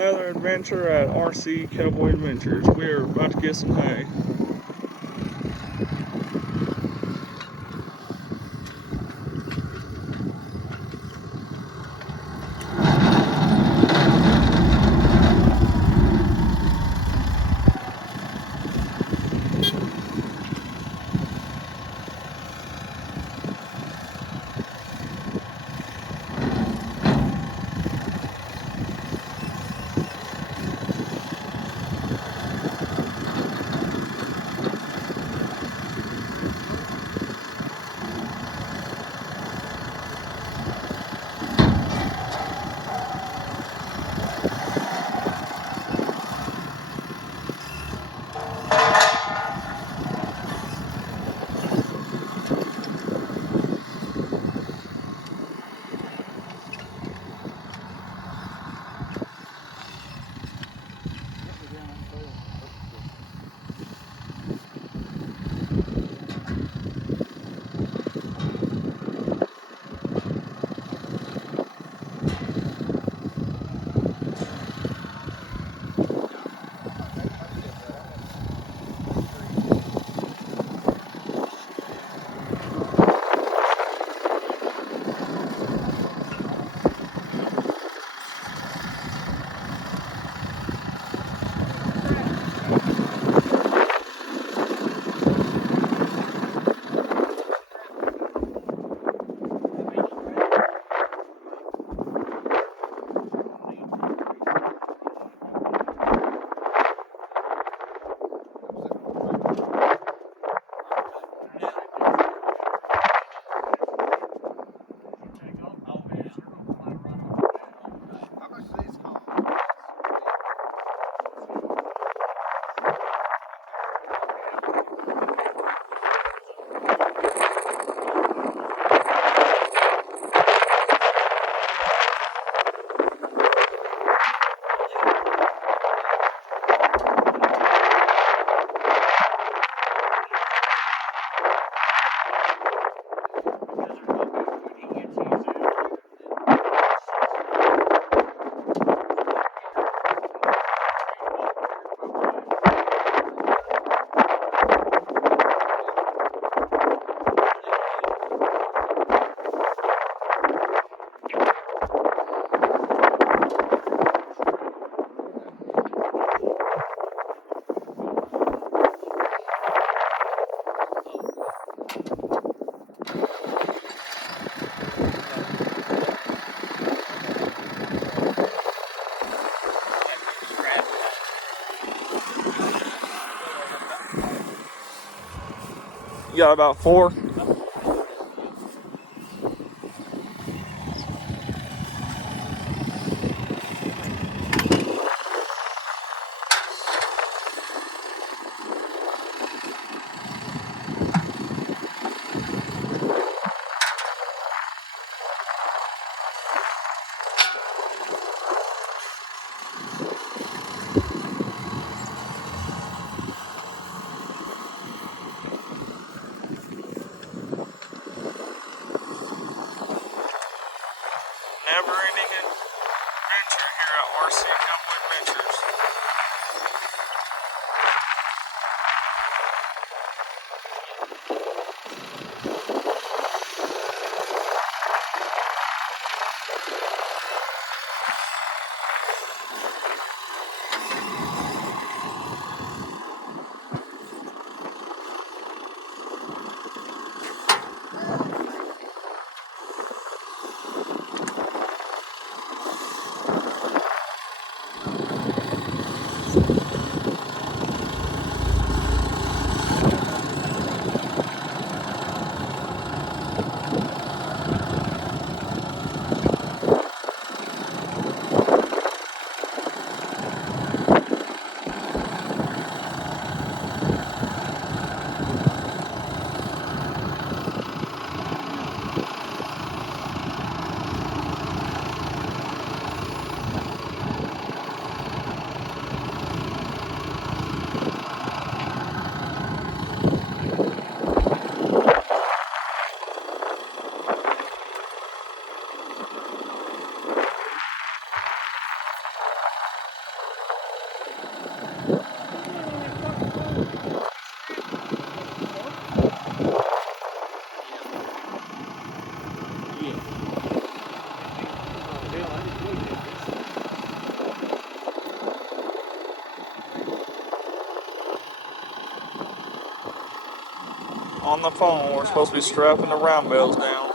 another adventure at RC Cowboy Adventures. We're about to get some hay. You got about 4? Never-ending adventure here at RC Cowboy Adventures. on the phone. We're supposed to be strapping the round bales down.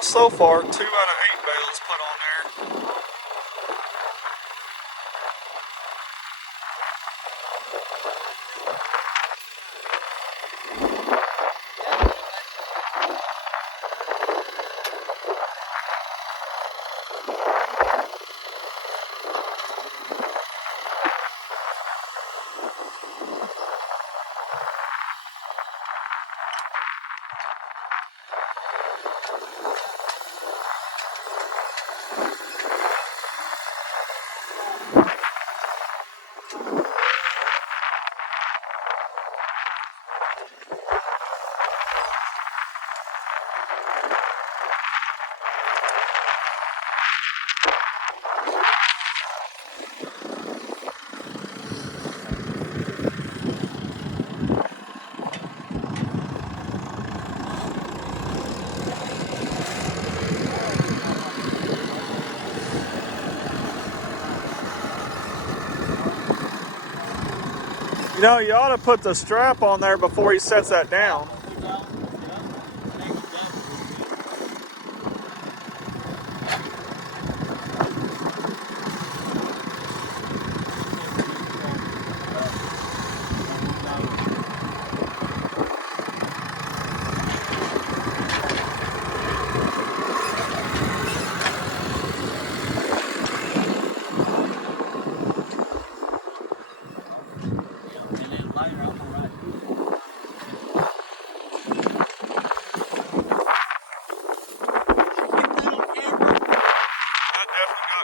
Well, so far, 2 out of 8 bales put on there. You know, you ought to put the strap on there before he sets that down.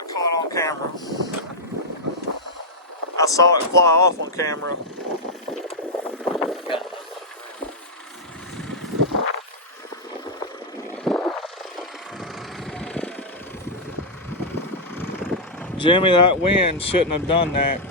Caught on camera. I saw it fly off on camera. Jimmy, that wind shouldn't have done that.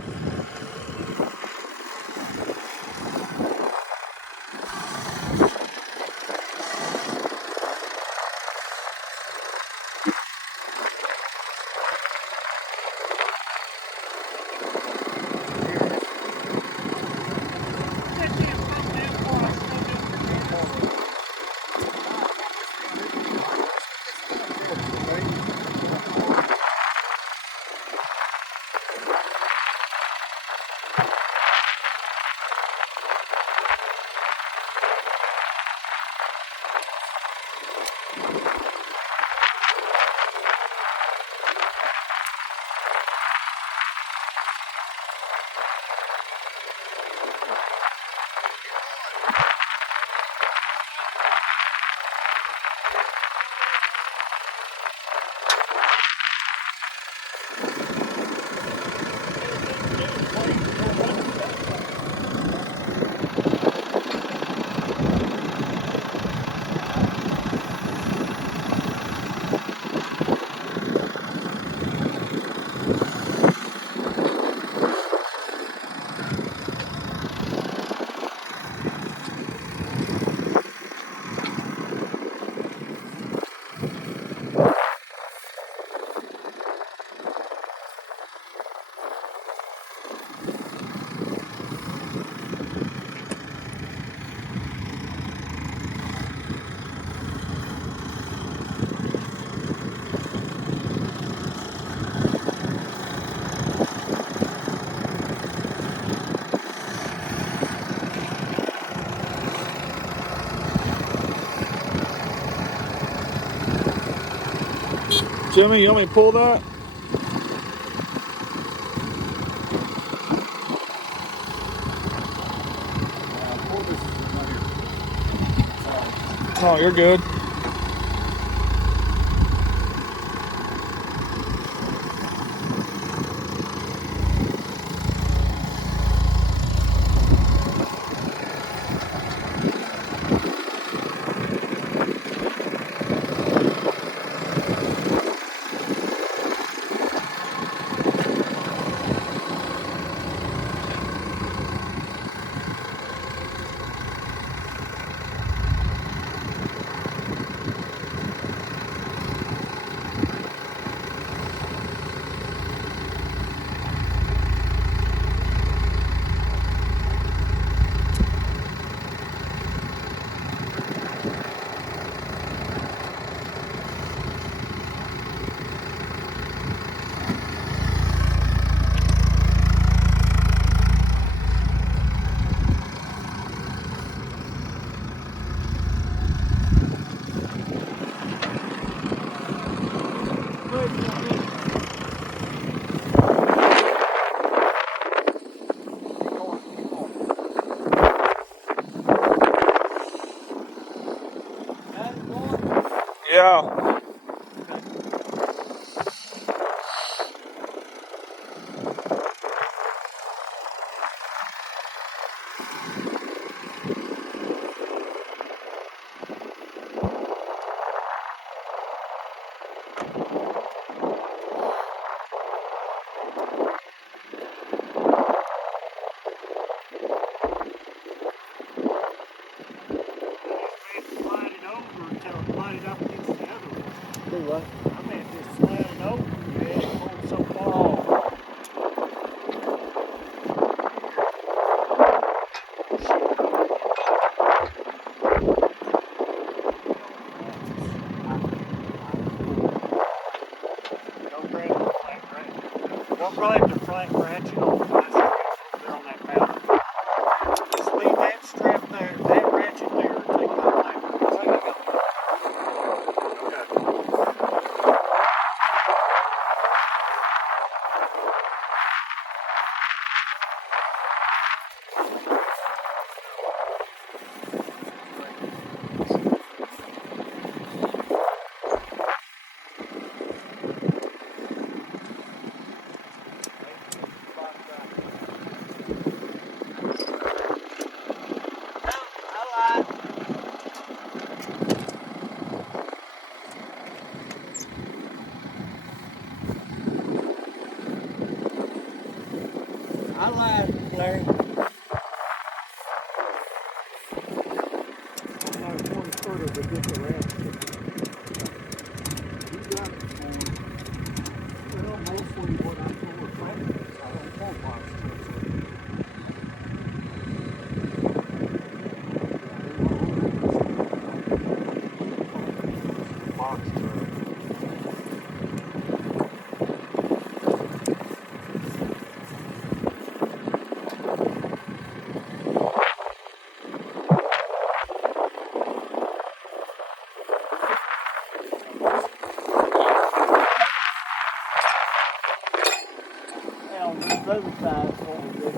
Jimmy, you want me to pull that? Oh, you're good. Yeah. Do what? I meant just slide it over and it pulled so far. Don't grab the flank ratchet on the bicycle there on that mountain. Just leave that strap there, that ratchet there, and take my flank. I lied, Larry. I'm not 1/3 of a good ratchet. You got it, man. Well, mostly what I'm doing is I don't want box trucks. Box truck. On this other side, what we did.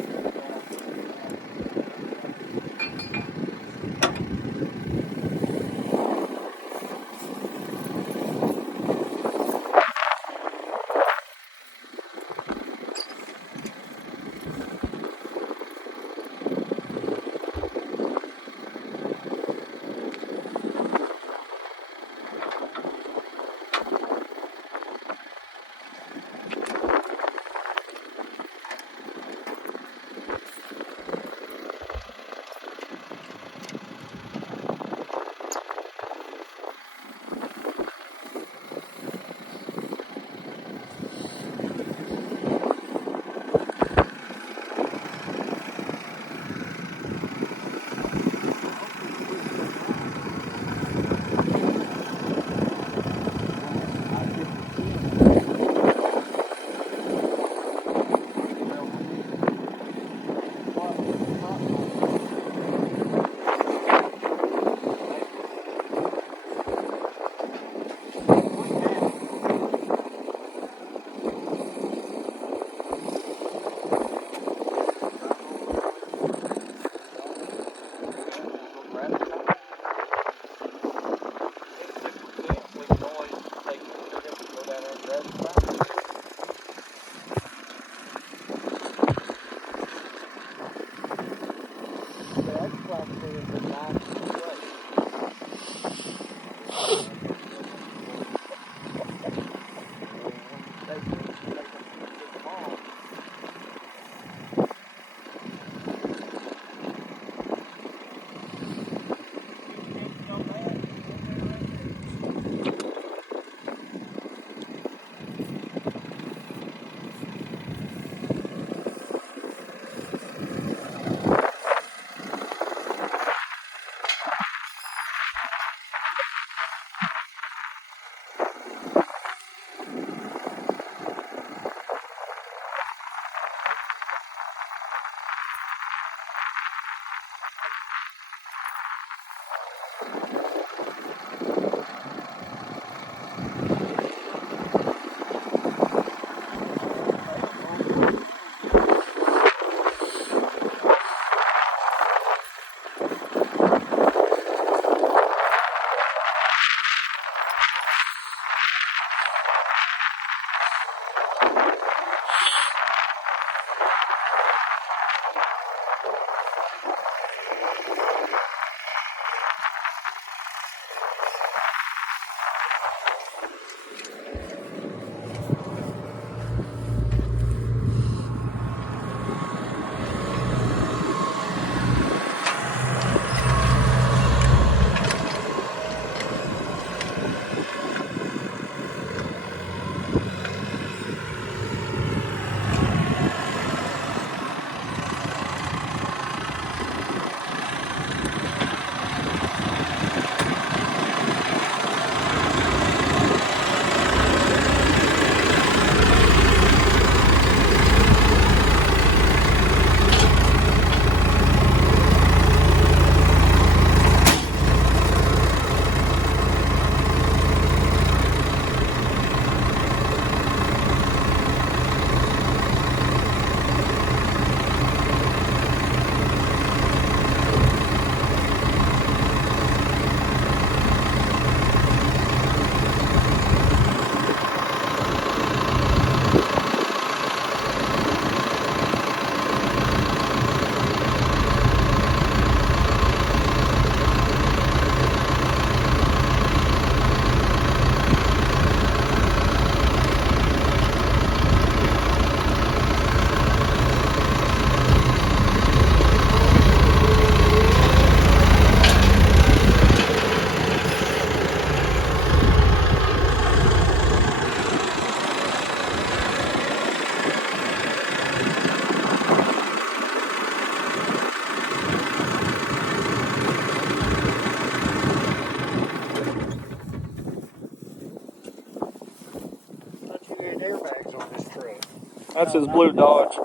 That's his blue Dodge.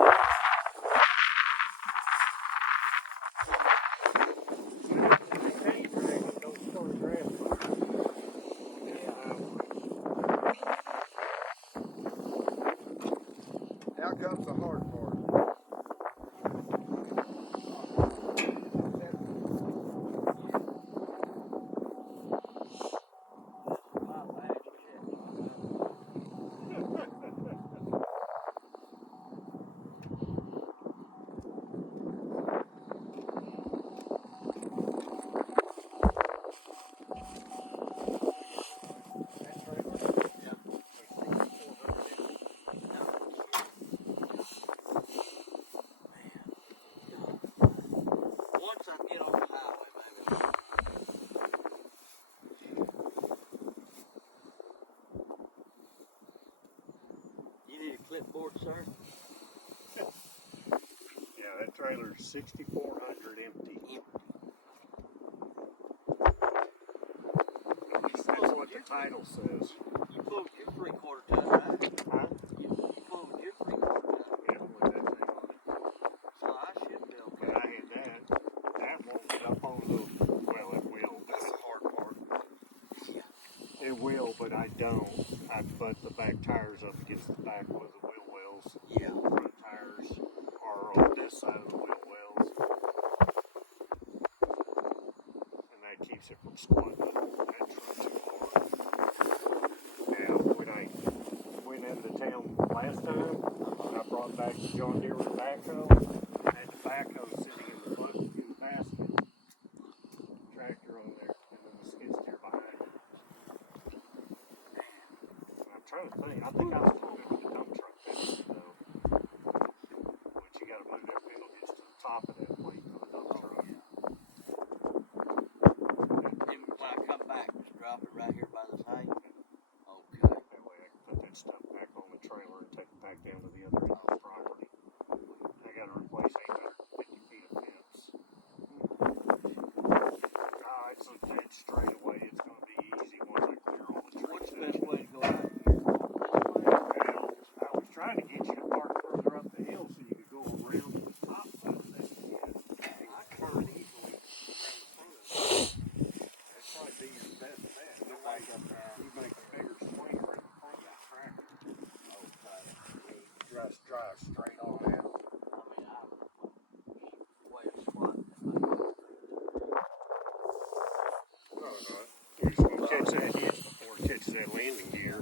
Now comes the hard part. Once I get on the highway, maybe. You need a clipboard, sir? Yeah, that trailer's 6,400 empty. That's what the title says. You pulled your 3/4 ton, right? Huh? You pulled your 3/4 ton. Yeah, with that thing on it. So I should be okay. But I had that. That won't get up on the, well, it will. That's the hard part. Yeah. It will, but I don't. I butt the back tires up against the back of the wheel wells. Yeah. Front tires are on this side of the wheel wells. And that keeps it from squatting that truck too hard. Now, when I went into town last time, I brought back the John Deere backhoe. I had the backhoe sitting in the front in the basket. Tractor on there, and then the skid steer behind it. And I'm trying to think. I think I was told it with the dump truck fixed it though. But you got to move that pedal just to the top of that plate for the dump truck. And when I come back, just drop it right here by the site. Okay. That way I can put that stuff back on the trailer and take it back down to the other end of the property. I got to replace 850 feet of fence. It's a dead straightaway. It's going to be easy once I clear all the trees. What's the best way to go out here? Well, I was trying to get you to park further up the hill so you could go around to the top side of that again. I turn easily. That'd probably be your best bet. Look like you make a bigger swing right in front of the tractor. Okay. Just drive straight on out. I mean, I'm way a squat. No, no. You're just going to catch that hitch before it catches that landing gear.